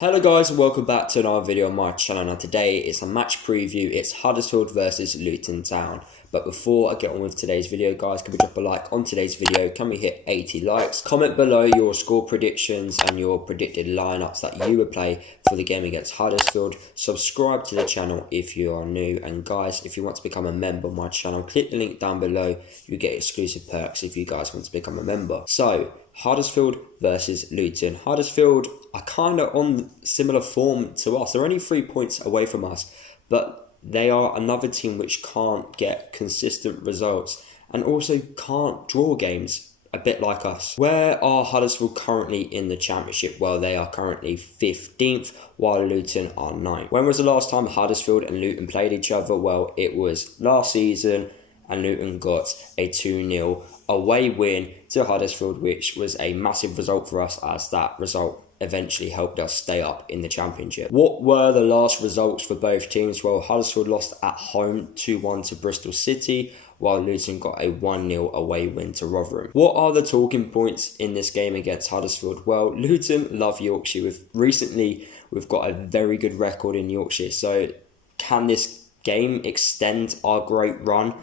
Hello guys and welcome back to another video on my channel. Now today it's a match preview. It's Huddersfield versus Luton Town. But before I get on with today's video guys, can we drop a like on today's video? Can we hit 80 likes? Comment below your score predictions and your predicted lineups that you would play for the game against Huddersfield. Subscribe to the channel if you are new, and guys, if you want to become a member of my channel, click the link down below. You get exclusive perks if you guys want to become a member. So Huddersfield versus Luton. Huddersfield are kind of on similar form to us. They're only 3 points away from us, but they are another team which can't get consistent results and also can't draw games, a bit like us. Where are Huddersfield currently in the Championship? Well, they are currently 15th, while Luton are 9th. When was the last time Huddersfield and Luton played each other? Well, it was last season, and Luton got a 2-0 away win to Huddersfield, which was a massive result for us, as that result eventually helped us stay up in the Championship. What were the last results for both teams? Well, Huddersfield lost at home 2-1 to Bristol City, while Luton got a 1-0 away win to Rotherham. What are the talking points in this game against Huddersfield? Well, Luton love Yorkshire. Recently, we've got a very good record in Yorkshire, so can this game extend our great run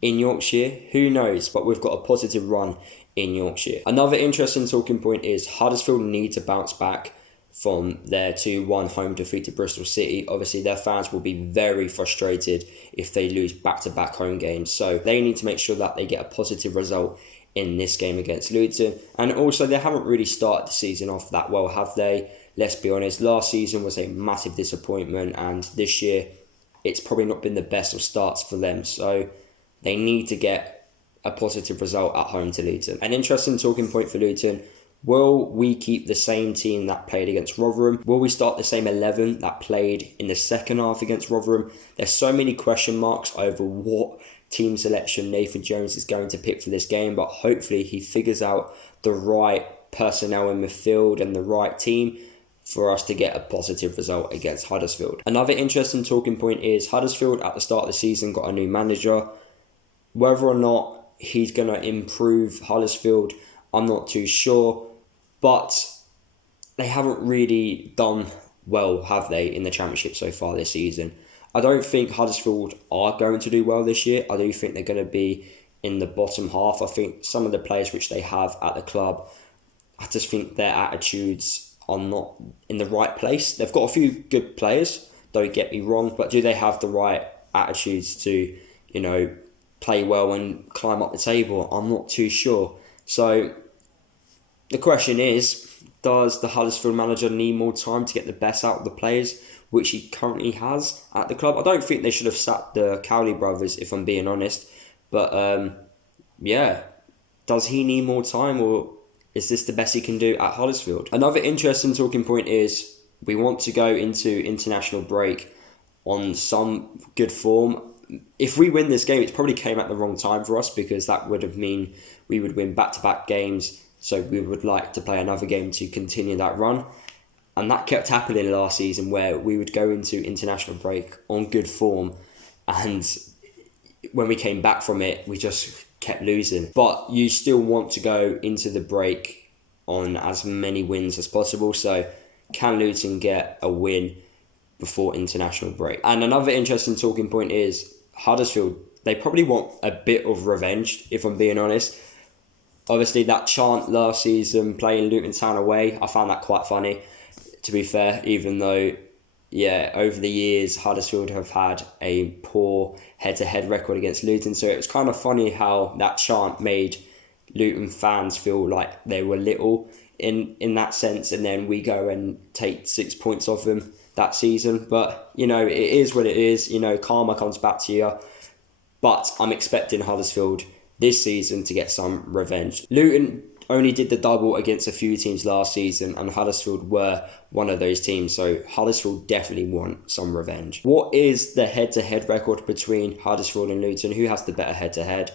in Yorkshire? Who knows, but we've got a positive run in Yorkshire. Another interesting talking point is Huddersfield need to bounce back from their 2-1 home defeat to Bristol City. Obviously, their fans will be very frustrated if they lose back-to-back home games, so they need to make sure that they get a positive result in this game against Luton. And also, they haven't really started the season off that well, have they? Let's be honest, last season was a massive disappointment, and this year it's probably not been the best of starts for them, so they need to get a positive result at home to Luton. An interesting talking point for Luton: will we keep the same team that played against Rotherham? Will we start the same 11 that played in the second half against Rotherham? There's so many question marks over what team selection Nathan Jones is going to pick for this game, but hopefully he figures out the right personnel in midfield and the right team for us to get a positive result against Huddersfield. Another interesting talking point is Huddersfield at the start of the season got a new manager. Whether or not he's going to improve Huddersfield, I'm not too sure. But they haven't really done well, have they, in the Championship so far this season? I don't think Huddersfield are going to do well this year. I do think they're going to be in the bottom half. I think some of the players which they have at the club, I just think their attitudes are not in the right place. They've got a few good players, don't get me wrong, but do they have the right attitudes to, play well and climb up the table? I'm not too sure. So the question is, does the Huddersfield manager need more time to get the best out of the players, which he currently has at the club? I don't think they should have sacked the Cowley brothers, if I'm being honest. But yeah, does he need more time, or is this the best he can do at Huddersfield? Another interesting talking point is we want to go into international break on some good form. If we win this game, it probably came at the wrong time for us, because that would have mean we would win back-to-back games. So we would like to play another game to continue that run. And that kept happening last season, where we would go into international break on good form, and when we came back from it, we just kept losing. But you still want to go into the break on as many wins as possible. So can Luton get a win before international break? And another interesting talking point is Huddersfield, they probably want a bit of revenge, if I'm being honest. Obviously, that chant last season, playing Luton Town away, I found that quite funny, to be fair, even though, over the years, Huddersfield have had a poor head-to-head record against Luton. So it was kind of funny how that chant made Luton fans feel like they were little in that sense, and then we go and take 6 points off them that season. But, it is what it is. Karma comes back to you. But I'm expecting Huddersfield this season to get some revenge. Luton only did the double against a few teams last season, and Huddersfield were one of those teams. So Huddersfield definitely want some revenge. What is the head-to-head record between Huddersfield and Luton? Who has the better head-to-head?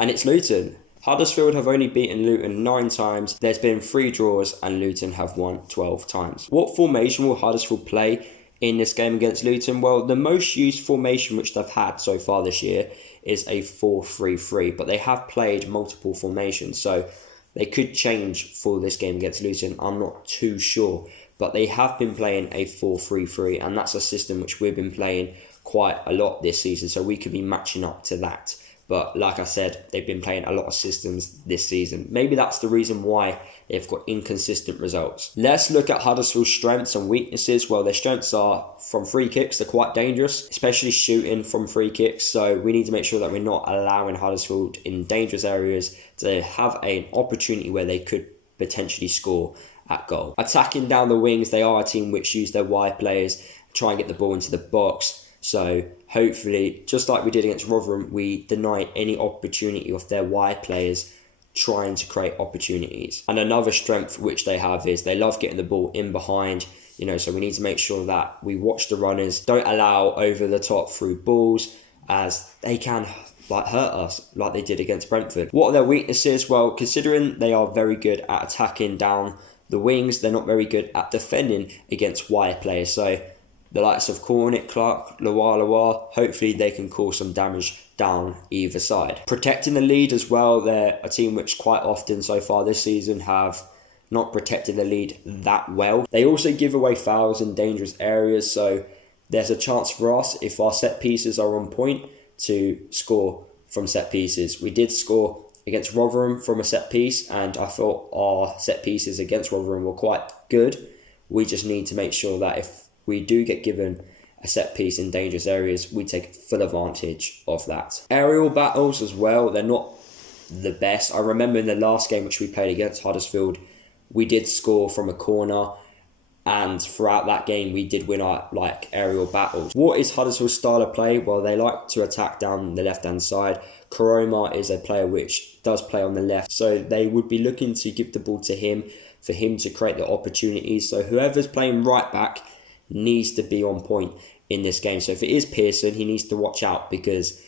And it's Luton. Huddersfield have only beaten Luton 9 times. There's been 3 draws, and Luton have won 12 times. What formation will Huddersfield play in this game against Luton? Well, the most used formation which they've had so far this year is a 4-3-3, but they have played multiple formations, so they could change for this game against Luton. I'm not too sure. but they have been playing a 4-3-3, and that's a system which we've been playing quite a lot this season, so we could be matching up to that. But like I said, they've been playing a lot of systems this season. Maybe that's the reason why they've got inconsistent results. Let's look at Huddersfield's strengths and weaknesses. Well, their strengths are from free kicks. They're quite dangerous, especially shooting from free kicks. So we need to make sure that we're not allowing Huddersfield in dangerous areas to have an opportunity where they could potentially score at goal. Attacking down the wings, they are a team which use their wide players, try and get the ball into the box. So hopefully, just like we did against Rotherham, we deny any opportunity of their wide players trying to create opportunities. And another strength which they have is they love getting the ball in behind, so we need to make sure that we watch the runners, don't allow over the top through balls, as they can hurt us like they did against Brentford. What are their weaknesses? Well, considering they are very good at attacking down the wings, they're not very good at defending against wide players. So the likes of Cornet, Clark, Loa, hopefully they can cause some damage down either side. Protecting the lead as well, they're a team which quite often so far this season have not protected the lead that well. They also give away fouls in dangerous areas, so there's a chance for us, if our set pieces are on point, to score from set pieces. We did score against Rotherham from a set piece, and I thought our set pieces against Rotherham were quite good. We just need to make sure that if we do get given a set piece in dangerous areas, we take full advantage of that. Aerial battles as well, they're not the best. I remember in the last game which we played against Huddersfield, we did score from a corner, and throughout that game we did win our aerial battles. What is Huddersfield's style of play? Well, they like to attack down the left hand side. Karoma is a player which does play on the left, so they would be looking to give the ball to him for him to create the opportunities. So whoever's playing right back needs to be on point in this game. So if it is Pearson, he needs to watch out, because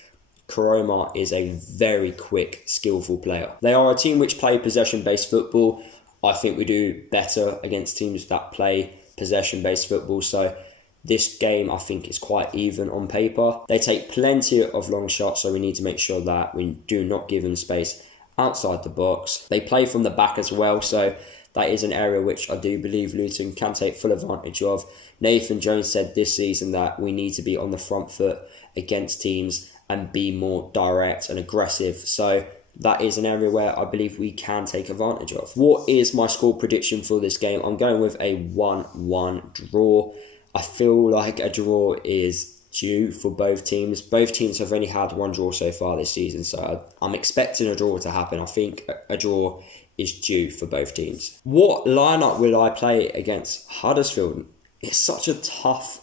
Karoma is a very quick, skillful player. They are a team which play possession-based football. I think we do better against teams that play possession-based football. So this game, I think, is quite even on paper. They take plenty of long shots, so we need to make sure that we do not give them space outside the box. They play from the back as well, so that is an area which I do believe Luton can take full advantage of. Nathan Jones said this season that we need to be on the front foot against teams and be more direct and aggressive. So that is an area where I believe we can take advantage of. What is my score prediction for this game? I'm going with a 1-1 draw. I feel like a draw is due for both teams. Both teams have only had one draw so far this season, so I'm expecting a draw to happen. I think a draw is due for both teams. What lineup will I play against Huddersfield? It's such a tough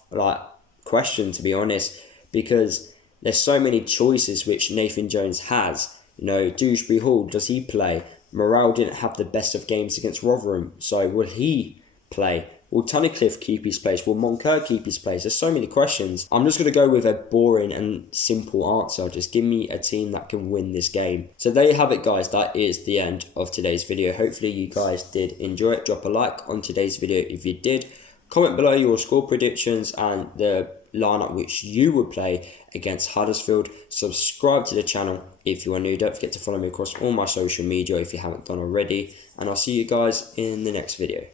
question, to be honest, because there's so many choices which Nathan Jones has. Dewsbury Hall, does he play? Morale didn't have the best of games against Rotherham, so will he play? Will Tunnicliffe keep his place? Will Moncur keep his place? There's so many questions. I'm just going to go with a boring and simple answer. Just give me a team that can win this game. So there you have it, guys. That is the end of today's video. Hopefully you guys did enjoy it. Drop a like on today's video if you did. Comment below your score predictions and the lineup which you would play against Huddersfield. Subscribe to the channel if you are new. Don't forget to follow me across all my social media if you haven't done already. And I'll see you guys in the next video.